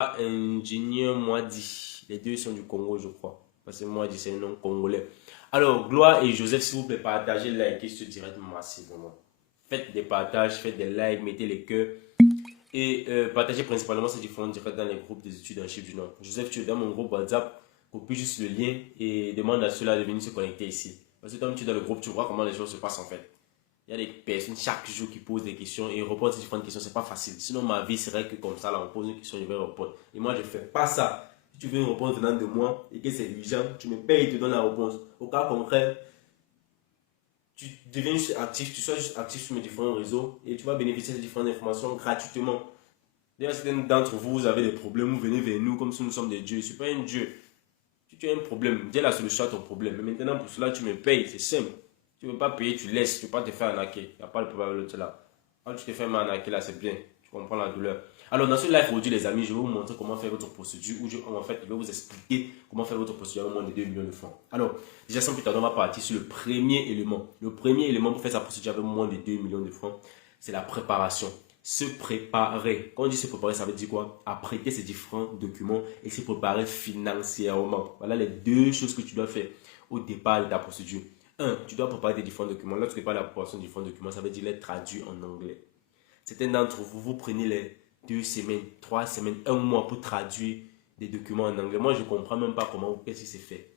Ingénieur Moadi. Les deux sont du Congo, je crois. Parce que Moadi, c'est un nom congolais. Alors, Gloire et Joseph, s'il vous plaît, partagez, likez ce direct massivement. Faites des partages, faites des likes, mettez les cœurs. Et partagez principalement ces différents directs dans les groupes des études en Chine du Nord. Joseph, tu es dans mon groupe WhatsApp. Copie juste le lien et demande à ceux-là de venir se connecter ici. Parce que comme tu es dans le groupe, tu vois comment les choses se passent en fait. Il y a des personnes chaque jour qui posent des questions et répondre à ces différentes questions, c'est pas facile. Sinon, ma vie serait que comme ça, là, on pose une question, je vais répondre. Et moi, je fais pas ça. Si tu veux une réponse venant de moi et que c'est urgent, tu me payes et tu donnes la réponse. Au cas contraire, tu deviens juste actif, tu sois juste actif sur mes différents réseaux et tu vas bénéficier de différentes informations gratuitement. D'ailleurs, certains d'entre vous, vous avez des problèmes, vous venez vers nous comme si nous sommes des dieux. Je ne suis pas un dieu. Si tu as un problème, dis la solution à ton problème. Mais maintenant, pour cela, tu me payes, c'est simple. Tu ne veux pas payer, tu laisses. Tu ne veux pas te faire arnaquer. Il n'y a pas de problème avec l'autre là. Quand tu te fais arnaquer là, c'est bien. Tu comprends la douleur. Alors, dans ce live aujourd'hui, les amis, je vais vous montrer comment faire votre procédure. En fait, je vais vous expliquer comment faire votre procédure avec moins de 2 millions de francs. Alors, déjà, sans plus tarder, on va partir sur le premier élément. Le premier élément pour faire sa procédure avec moins de 2 millions de francs, c'est la préparation. Se préparer. Quand on dit se préparer, ça veut dire quoi? Apprêter ces différents documents et se préparer financièrement. Voilà les deux choses que tu dois faire au départ de ta procédure. Un, tu dois préparer tes différents documents. Lorsque tu parles de la préparation des différents documents, ça veut dire les traduire en anglais. Certains d'entre vous, vous prenez les 2 semaines, 3 semaines, un mois pour traduire des documents en anglais. Moi, je ne comprends même pas comment, qu'est-ce qui s'est fait.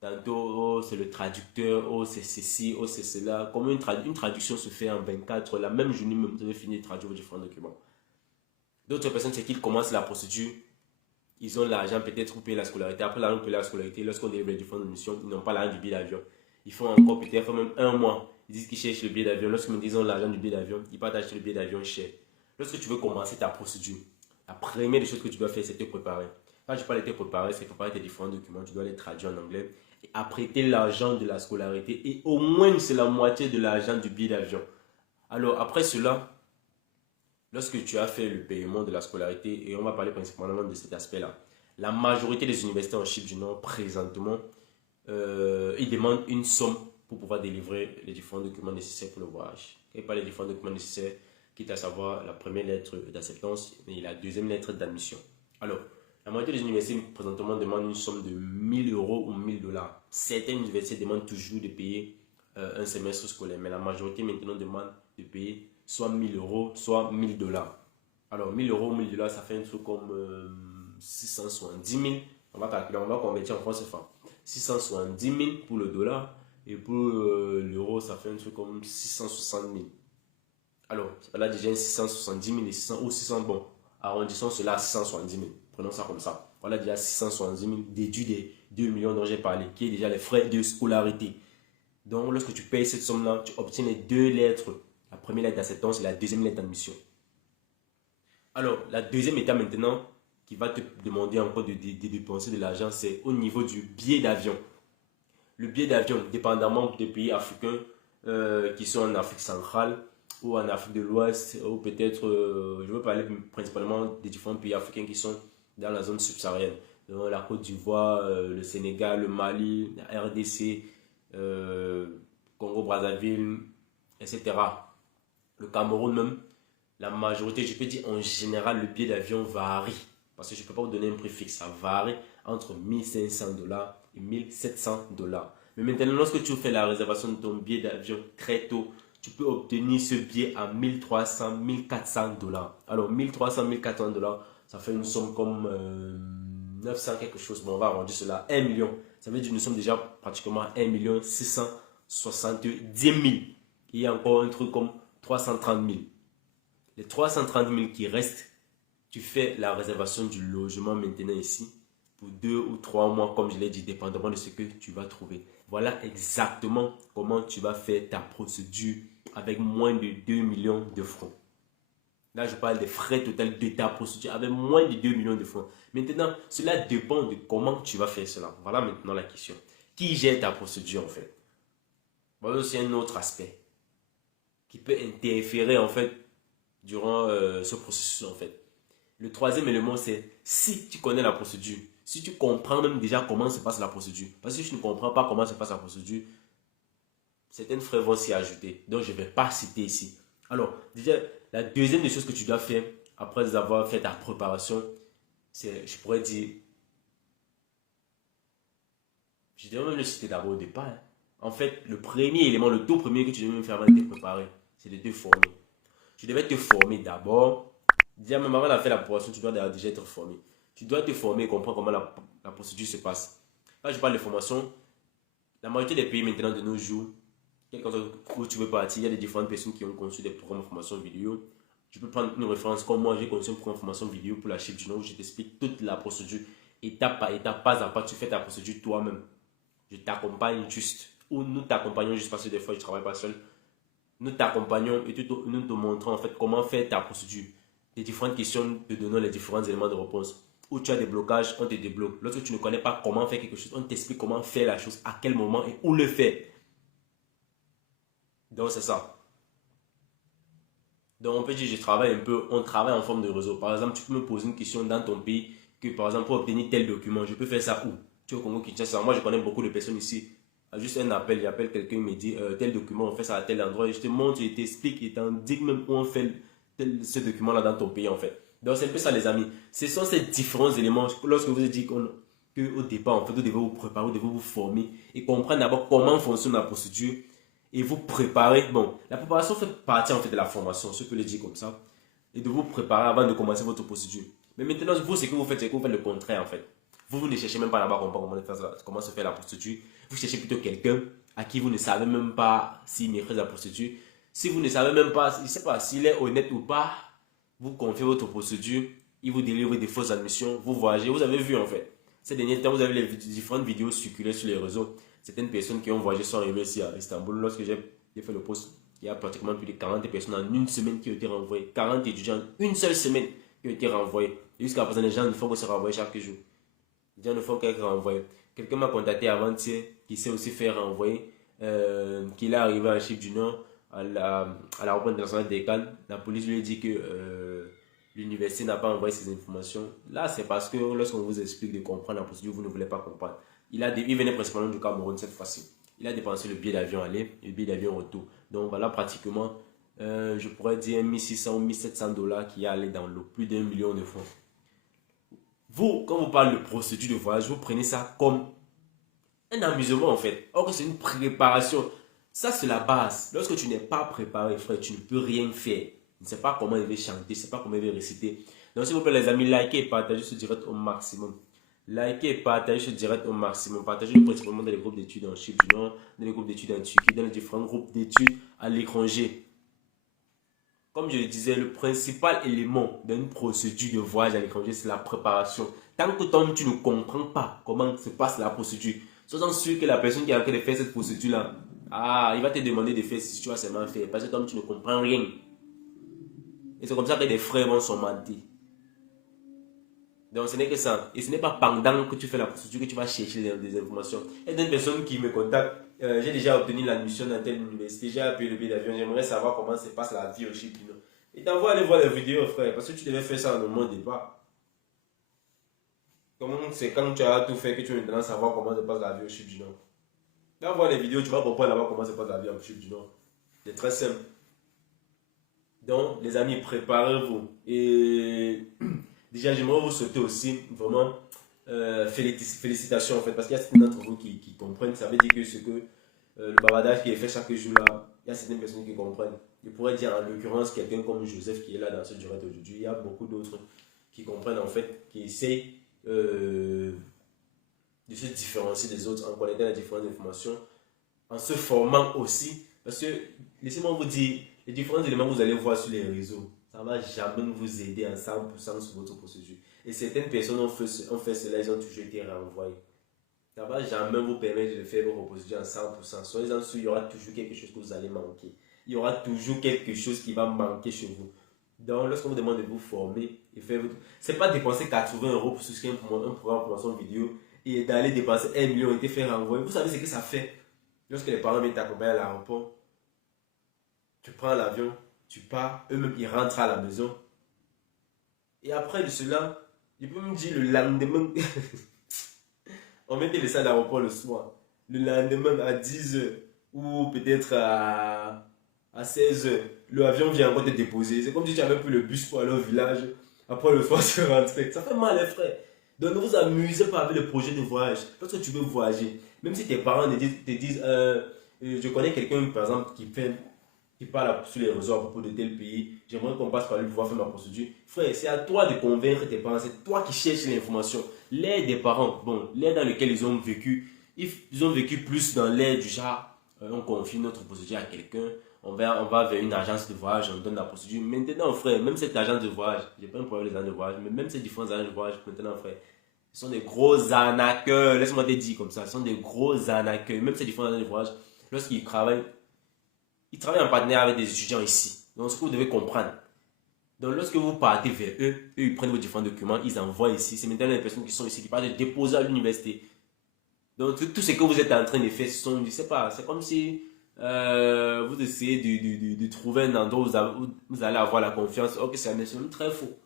Tantôt, oh, c'est le traducteur, oh, c'est ceci, oh, c'est cela. Comment une traduction se fait en 24 heures, la même journée, même, vous avez fini de traduire vos différents documents. D'autres personnes, c'est qu'ils commencent la procédure, ils ont l'argent peut-être pour payer la scolarité. Après l'argent pour payer la scolarité, lorsqu'on délivre les différentes missions, ils n'ont pas l'argent du billet d'avion. Ils font encore peut-être même un mois. Ils disent qu'ils cherchent le billet d'avion. Lorsqu'ils me disent qu'ils ont l'argent du billet d'avion, ils partent acheter le billet d'avion cher. Lorsque tu veux commencer ta procédure, la première des choses que tu dois faire, c'est te préparer. Quand je parle de te préparer, c'est préparer tes différents documents. Tu dois les traduire en anglais et apprêter l'argent de la scolarité. Et au moins, c'est la moitié de l'argent du billet d'avion. Alors, après cela, lorsque tu as fait le paiement de la scolarité, et on va parler principalement de cet aspect-là, la majorité des universités en Chine du Nord, présentement, ils demandent une somme pour pouvoir délivrer les différents documents nécessaires pour le voyage. Et pas les différents documents nécessaires, quitte à savoir la première lettre d'acceptance et la deuxième lettre d'admission. Alors, la majorité des universités présentement demandent une somme de 1000 euros ou 1000 dollars. Certaines universités demandent toujours de payer un semestre scolaire, mais la majorité maintenant demande de payer soit 1000 euros, soit 1000 dollars. Alors, 1000 euros ou 1000 dollars, ça fait un truc comme 670 000. On va calculer, on va convertir en francs CFA. 670 000 pour le dollar et pour l'euro, ça fait un truc comme 660 000. Alors, là déjà 670 000 et 600, ou 600, bon, arrondissons cela à 670 000. Prenons ça comme ça. Voilà déjà 670 000 déduit des 2 millions dont j'ai parlé, qui est déjà les frais de scolarité. Donc, lorsque tu payes cette somme-là, tu obtiens les deux lettres. La première lettre d'acceptance et la deuxième lettre d'admission. Alors, la deuxième étape maintenant, qui va te demander encore de dépenser de l'argent, c'est au niveau du billet d'avion. Le billet d'avion, dépendamment des pays africains qui sont en Afrique centrale ou en Afrique de l'Ouest, ou peut-être, je veux parler principalement des différents pays africains qui sont dans la zone subsaharienne. Donc, la Côte d'Ivoire, le Sénégal, le Mali, la RDC, Congo-Brazzaville, etc. Le Cameroun même, la majorité, je peux dire en général, le billet d'avion varie. Parce que je ne peux pas vous donner un prix fixe, ça varie entre 1500 dollars et 1700 dollars. Mais maintenant, lorsque tu fais la réservation de ton billet d'avion très tôt, tu peux obtenir ce billet à 1300, 1400 dollars. Alors, 1300, 1400 dollars, ça fait une somme comme 900 quelque chose. Bon, on va arrondir cela à 1 million. Ça veut dire que nous sommes déjà pratiquement à 1 million 670 000. Il y a encore un truc comme 330 000. Les 330 000 qui restent, tu fais la réservation du logement maintenant ici pour 2 ou 3 mois, comme je l'ai dit, dépendamment de ce que tu vas trouver. Voilà exactement comment tu vas faire ta procédure avec moins de 2 millions de francs. Là, je parle des frais totaux de ta procédure avec moins de 2 millions de francs. Maintenant, cela dépend de comment tu vas faire cela. Voilà maintenant la question. Qui gère ta procédure en fait? Voilà aussi un autre aspect qui peut interférer en fait durant ce processus en fait. Le troisième élément, c'est si tu connais la procédure, si tu comprends même déjà comment se passe la procédure. Parce que si tu ne comprends pas comment se passe la procédure, certaines frais vont s'y ajouter. Donc, je ne vais pas citer ici. Alors, déjà, la deuxième des choses que tu dois faire après avoir fait ta préparation, je pourrais dire, je devrais même le citer d'abord au départ, hein. En fait, le premier élément, le tout premier que tu devais me faire avant de te préparer, c'est de te former. Tu devais te former d'abord. Déjà, même avant de faire la préparation, tu dois déjà être formé. Tu dois te former et comprendre comment la procédure se passe. Quand je parle de formation, la majorité des pays maintenant de nos jours, quel que soit où tu veux partir, il y a des différentes personnes qui ont conçu des programmes de formation vidéo. Tu peux prendre une référence comme moi, j'ai conçu un programme de formation vidéo pour la Chip du Nord où je t'explique toute la procédure, étape par étape, pas à pas, tu fais ta procédure toi-même. Je t'accompagne juste, ou nous t'accompagnons juste parce que des fois je ne travaille pas seul. Nous t'accompagnons et nous te montrons en fait comment faire ta procédure. Les différentes questions, te donnant les différents éléments de réponse. Où tu as des blocages, on te débloque. Lorsque tu ne connais pas comment faire quelque chose, on t'explique comment faire la chose, à quel moment et où le faire. Donc c'est ça. Donc on peut dire je travaille un peu, on travaille en forme de réseau. Par exemple, tu peux me poser une question dans ton pays que par exemple pour obtenir tel document, je peux faire ça où? Tu es au Congo Kinshasa. Moi je connais beaucoup de personnes ici. Juste un appel, j'appelle quelqu'un, il me dit tel document, on fait ça à tel endroit. Et je te montre, je t'explique et t'indique même où on fait ce document-là dans ton pays en fait. Donc c'est un peu ça les amis. Ce sont ces différents éléments. Lorsque vous dites qu'au départ, en fait, vous devez vous préparer, vous devez vous former et comprendre d'abord comment fonctionne la procédure et vous préparer. Bon, la préparation fait partie en fait de la formation, je peux le dire comme ça. Et de vous préparer avant de commencer votre procédure. Mais maintenant, vous, ce que vous faites, c'est que vous faites le contraire en fait. Vous ne cherchez même pas d'abord comment se fait la procédure. Vous cherchez plutôt quelqu'un à qui vous ne savez même pas s'il maîtrise la procédure. Si vous ne savez même pas, je ne sais pas s'il est honnête ou pas, vous confiez votre procédure, il vous délivre des fausses admissions, vous voyagez. Vous avez vu en fait. Ces derniers temps, vous avez les différentes vidéos circulées sur les réseaux. Certaines personnes qui ont voyagé sont arrivées ici à Istanbul. Lorsque j'ai fait le post, il y a pratiquement plus de 40 personnes en une semaine qui ont été renvoyées. 40 étudiants en une seule semaine qui ont été renvoyés. Jusqu'à présent, les gens ne font que se renvoyer chaque jour. Les gens ne font qu'être renvoyés. Quelqu'un m'a contacté avant-hier qui s'est aussi fait renvoyer, qu'il est arrivé en Chypre du Nord à la rencontre internationale des Cannes. La police lui a dit que l'université n'a pas envoyé ces informations. Là, c'est parce que lorsqu'on vous explique de comprendre la procédure, vous ne voulez pas comprendre. Il venait principalement du Cameroun cette fois-ci. Il a dépensé le billet d'avion aller et le billet d'avion retour. Donc voilà pratiquement, je pourrais dire 1600 ou 1700 dollars qui est allé dans l'eau, plus d'1 million de francs. Vous, quand vous parlez de procédure de voyage, vous prenez ça comme un amusement en fait. Or, c'est une préparation. Ça, c'est la base. Lorsque tu n'es pas préparé, frère, tu ne peux rien faire. Tu ne sais pas comment il va chanter, tu ne sais pas comment il va réciter. Donc, s'il vous plaît, les amis, likez et partagez ce direct au maximum. Likez et partagez ce direct au maximum. Partagez-le principalement dans les groupes d'études en Chypre du Nord, dans les groupes d'études en Turquie, dans les différents groupes d'études à l'étranger. Comme je le disais, le principal élément d'une procédure de voyage à l'étranger, c'est la préparation. Tant que toi, tu ne comprends pas comment se passe la procédure, sois sûr que la personne qui est en train de faire cette procédure-là, il va te demander de faire si tu vas seulement faire. Parce que toi, tu ne comprends rien. Et c'est comme ça que des frères vont s'en mentir. Donc, ce n'est que ça. Et ce n'est pas pendant que tu fais la procédure que tu vas chercher des informations. Il y a des personnes qui me contactent. J'ai déjà obtenu l'admission dans telle université. J'ai appuyé le billet d'avion. J'aimerais savoir comment se passe la vie au Chypre. Et t'envoie aller voir les vidéos, frère. Parce que tu devais faire ça au moment départ. Comment c'est quand tu as tout fait que tu veux maintenant savoir comment se passe la vie au Chypre du Nord. Va voir les vidéos, tu vas comprendre là-bas comment se passe la vie au Chypre du Nord. C'est très simple. Donc, les amis, préparez-vous. Et déjà, j'aimerais vous souhaiter aussi vraiment félicitations en fait. Parce qu'il y a certains d'entre vous qui comprennent. Ça veut dire que ce que le bavardage qui est fait chaque jour là, il y a certaines personnes qui comprennent. Je pourrais dire en l'occurrence quelqu'un comme Joseph qui est là dans ce direct aujourd'hui. Il y a beaucoup d'autres qui comprennent en fait, qui essaient de se différencier des autres en connaissant les différentes informations, en se formant aussi. Parce que, laissez-moi vous dire, les différents éléments que vous allez voir sur les réseaux, ça ne va jamais vous aider en 100% sur votre procédure. Et certaines personnes ont fait cela, ils ont toujours été renvoyés. Ça ne va jamais vous permettre de faire votre procédure en 100%. Soyez-en sûrs, il y aura toujours quelque chose que vous allez manquer. Il y aura toujours quelque chose qui va manquer chez vous. Donc, lorsqu'on vous demande de vous former et faire votre... C'est pas dépenser 80 euros pour souscrire un programme de formation vidéo et d'aller dépenser 1 million et te faire renvoyer. Vous savez ce que ça fait? Lorsque les parents viennent t'accompagner à l'aéroport, tu prends l'avion, tu pars, eux-mêmes ils rentrent à la maison. Et après de cela, ils peuvent me dire le lendemain, on met les salles d'aéroport le soir. Le lendemain à 10h ou peut-être à 16h, l'avion vient encore te déposer. C'est comme si tu avais pris le bus pour aller au village. Après le soir, c'est rentré. Ça fait mal, les frères. Donc, ne vous amusez pas avec le projet de voyage. Lorsque tu veux voyager, même si tes parents te disent je connais quelqu'un, par exemple, qui parle sur les réseaux à propos de tel pays, j'aimerais qu'on passe par lui pour pouvoir faire ma procédure. Frère, c'est à toi de convaincre tes parents, c'est toi qui cherches l'information. L'aide des parents, bon, l'aide dans laquelle ils ont vécu, ils ont vécu plus dans l'aide du genre, on confie notre procédure à quelqu'un, on va vers une agence de voyage, on donne la procédure. Maintenant, frère, même cette agence de voyage, j'ai pas un problème avec les agences de voyage, mais même ces différentes agences de voyage, maintenant, frère, ce sont des gros arnaqueurs, laisse-moi te dire comme ça, ce sont des gros arnaqueurs. Même ces différentes agences de voyage, lorsqu'ils travaillent, ils travaillent en partenariat avec des étudiants ici. Donc, ce que vous devez comprendre. Donc, lorsque vous partez vers eux, ils prennent vos différents documents, ils envoient ici. C'est maintenant les personnes qui sont ici qui partent déposer à l'université. Donc, tout ce que vous êtes en train de faire, ce sont, je sais pas, c'est comme si vous essayez de trouver un endroit où vous allez avoir la confiance. Ok, c'est même très faux.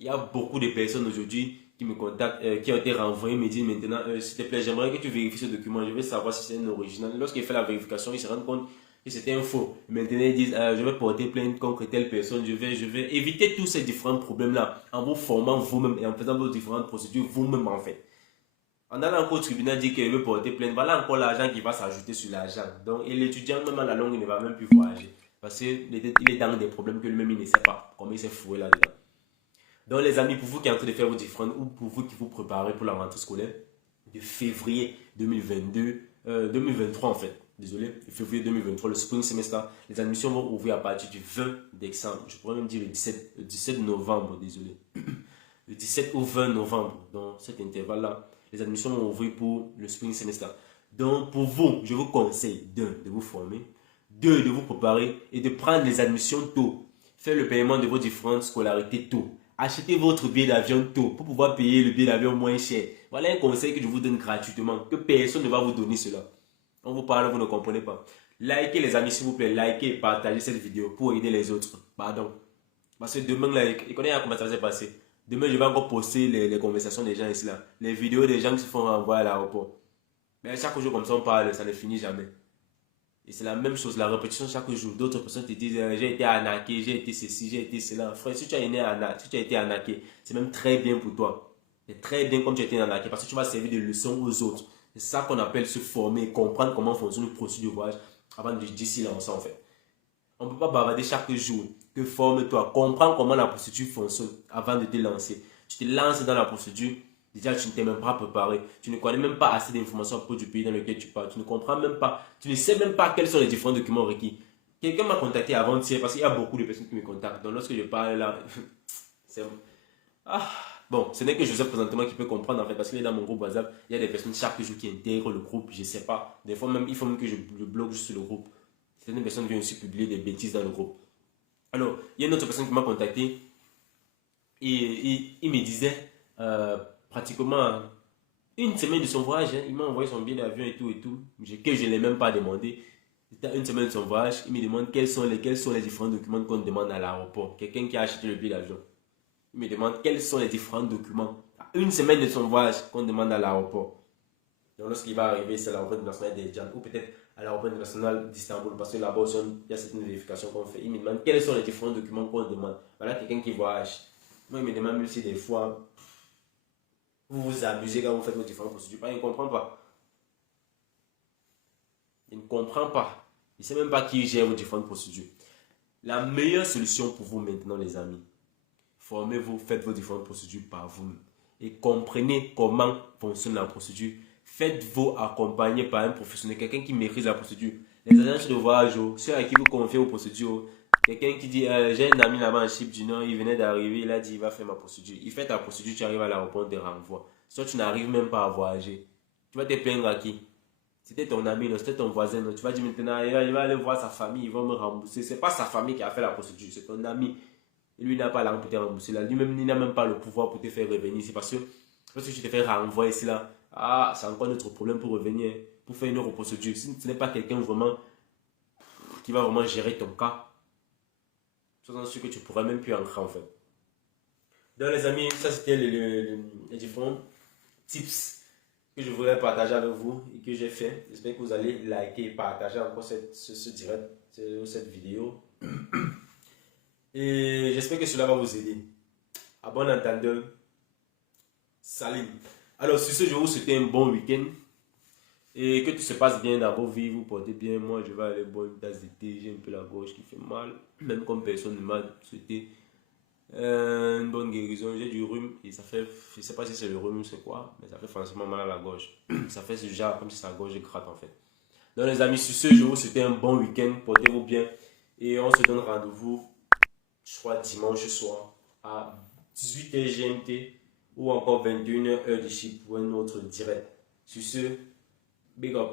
Il y a beaucoup de personnes aujourd'hui qui me contactent, qui ont été renvoyées, me disent maintenant, s'il te plaît, j'aimerais que tu vérifies ce document, je veux savoir si c'est un original. Lorsqu'il fait la vérification, il se rend compte que c'était un faux. Maintenant, ils disent, je vais porter plainte contre telle personne, je vais éviter tous ces différents problèmes-là en vous formant vous-même et en faisant vos différentes procédures vous-même en fait. En allant encore au tribunal dire qu'il veut porter plainte, voilà encore l'argent qui va s'ajouter sur l'argent. Donc, et l'étudiant, même à la longue, il ne va même plus voyager. Parce qu'il est dans des problèmes que lui-même il ne sait pas comment il s'est foué là-dedans. Donc, les amis, pour vous qui êtes en train de faire vos différentes, ou pour vous qui vous préparez pour la rentrée scolaire de février 2022, 2023 en fait, désolé, février 2023, le spring semester, les admissions vont ouvrir à partir du 20 décembre, je pourrais même dire le 17 novembre, désolé, le 17 au 20 novembre, dans cet intervalle-là, les admissions vont ouvrir pour le spring semester. Donc, pour vous, je vous conseille de vous former, de vous préparer et de prendre les admissions tôt. Faire le paiement de vos différentes scolarités tôt. Achetez votre billet d'avion tôt pour pouvoir payer le billet d'avion moins cher. Voilà un conseil que je vous donne gratuitement, que personne ne va vous donner cela. On vous parle, vous ne comprenez pas. Likez les amis s'il vous plaît, likez et partagez cette vidéo pour aider les autres. Pardon. Parce que demain, là, il connaît comment ça va se passer. Demain, je vais encore poster les conversations des gens ici là. Les vidéos des gens qui se font renvoyer à l'aéroport. Mais chaque jour comme ça, on parle, ça ne finit jamais. Et c'est la même chose, la répétition chaque jour. D'autres personnes te disent j'ai été arnaqué, j'ai été ceci, j'ai été cela. Frère, si tu as été arnaqué, c'est même très bien pour toi. C'est très bien comme tu as été arnaqué parce que tu vas servir de leçon aux autres. C'est ça qu'on appelle se former, comprendre comment fonctionne le processus de voyage avant de dire si lancer en fait. On ne peut pas bavarder chaque jour. Que forme-toi, comprends comment la procédure fonctionne avant de te lancer. Tu te lances dans la procédure. Déjà, tu ne t'es même pas préparé. Tu ne connais même pas assez d'informations à propos du pays dans lequel tu pars. Tu ne comprends même pas. Tu ne sais même pas quels sont les différents documents requis. Quelqu'un m'a contacté avant-hier parce qu'il y a beaucoup de personnes qui me contactent. Donc, lorsque je parle là, c'est... Ah, bon, ce n'est que Joseph présentement qui peut comprendre en fait parce qu'il est dans mon groupe WhatsApp. Il y a des personnes chaque jour qui intègrent le groupe. Je ne sais pas. Des fois même, il faut même que je le bloque juste sur le groupe. Certaines personnes viennent aussi publier des bêtises dans le groupe. Alors, il y a une autre personne qui m'a contacté et il me disait pratiquement une semaine de son voyage, hein, il m'a envoyé son billet d'avion et tout, que je ne l'ai même pas demandé. C'était une semaine de son voyage, il me demande quels sont les différents documents qu'on demande à l'aéroport. Quelqu'un qui a acheté le billet d'avion. Il me demande quels sont les différents documents. Une semaine de son voyage qu'on demande à l'aéroport. Donc lorsqu'il va arriver, c'est l'aéroport international d'Edjan ou peut-être à l'aéroport international d'Istanbul parce que là-bas, il y a certaines vérifications qu'on fait. Il me demande quels sont les différents documents qu'on demande. Voilà quelqu'un qui voyage. Moi, il me demande même si des fois, vous vous amusez quand vous faites vos différentes procédures. Il ne comprend pas. Il ne comprend pas. Il ne sait même pas qui gère vos différentes procédures. La meilleure solution pour vous maintenant, les amis, formez-vous, faites vos différentes procédures par vous-même. Et comprenez comment fonctionne la procédure. Faites-vous accompagner par un professionnel, quelqu'un qui maîtrise la procédure. Les agences de voyage, ceux à qui vous confiez vos procédures, quelqu'un qui dit j'ai un ami là-bas en Chypre du Nord, il venait d'arriver, il a dit il va faire ma procédure. Il fait ta procédure, tu arrives à l'aéroport, te renvoie. Soit tu n'arrives même pas à voyager. Tu vas te plaindre à qui? C'était ton ami, c'était ton voisin. Non? Tu vas dire maintenant il va aller voir sa famille, il va me rembourser. C'est pas sa famille qui a fait la procédure, c'est ton ami. Et lui n'a pas l'argent pour te rembourser là. Lui-même, il n'a même pas le pouvoir pour te faire revenir ici. Parce que lorsque tu te fais renvoyer ici là, c'est encore notre problème pour revenir, pour faire une autre procédure. Si ce n'est pas quelqu'un vraiment qui va vraiment gérer ton cas, sois sûr que tu pourras même plus entrer en fait. Donc les amis, ça c'était les différents tips que je voulais partager avec vous et que j'ai fait. J'espère que vous allez liker et partager encore ce direct, cette vidéo. Et j'espère que cela va vous aider. À bon entendeur, salut. Alors, sur ce, je vous souhaite un bon week-end. Et que tout se passe bien dans vos vies, vous portez bien. Moi, je vais aller boire une tasse de thé. J'ai un peu la gorge qui fait mal. Même comme personne ne m'a souhaité une bonne guérison. J'ai du rhume et ça fait, je ne sais pas si c'est le rhume ou c'est quoi, mais ça fait franchement mal à la gorge. Ça fait ce genre comme si sa gorge gratte en fait. Donc les amis, sur ce, je vous souhaite un bon week-end. Portez-vous bien. Et on se donne rendez-vous, je crois, dimanche soir à 18h GMT ou encore 21h heure de Chypre pour un autre direct. Sur ce, big up.